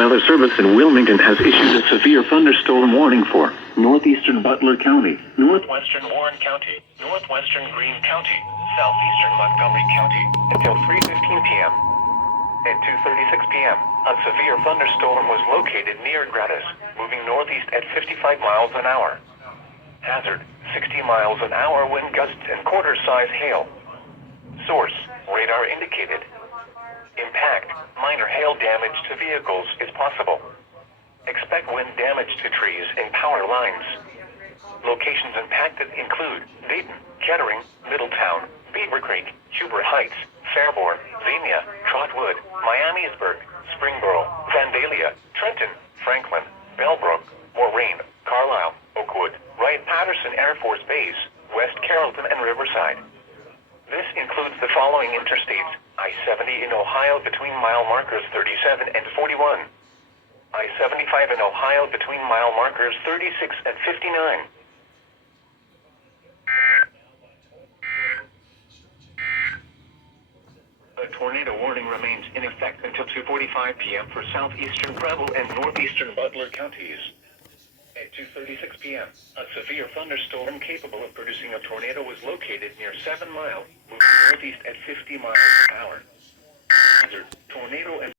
Weather Service in Wilmington has issued a severe thunderstorm warning for northeastern Butler County, northwestern Warren County, northwestern Greene County, southeastern Montgomery County, until 3:15 p.m. At 2:36 p.m., a severe thunderstorm was located near Gratis, moving northeast at 55 miles an hour. Hazard, 60 miles an hour wind gusts and quarter-size hail. Source, radar indicated. Impact, minor hail damage to vehicles is possible. Expect wind damage to trees and power lines. Locations impacted include Dayton, Kettering, Middletown, Beaver Creek, Huber Heights, Fairborn, Xenia, Trotwood, Miamisburg, Springboro, Vandalia, Trenton, Franklin, Bellbrook, Moraine, Carlisle, Oakwood, Wright-Patterson Air Force Base, West Carrollton and Riverside. This includes the following interstates: I-70 in Ohio between mile markers 37 and 41. I-75 in Ohio between mile markers 36 and 59. A tornado warning remains in effect until 2:45 p.m. for southeastern Preble and northeastern Butler counties. At 2:36 p.m., a severe thunderstorm capable of producing a tornado was located near 7 Mile, moving northeast at 50 miles an hour. Hazard, tornado and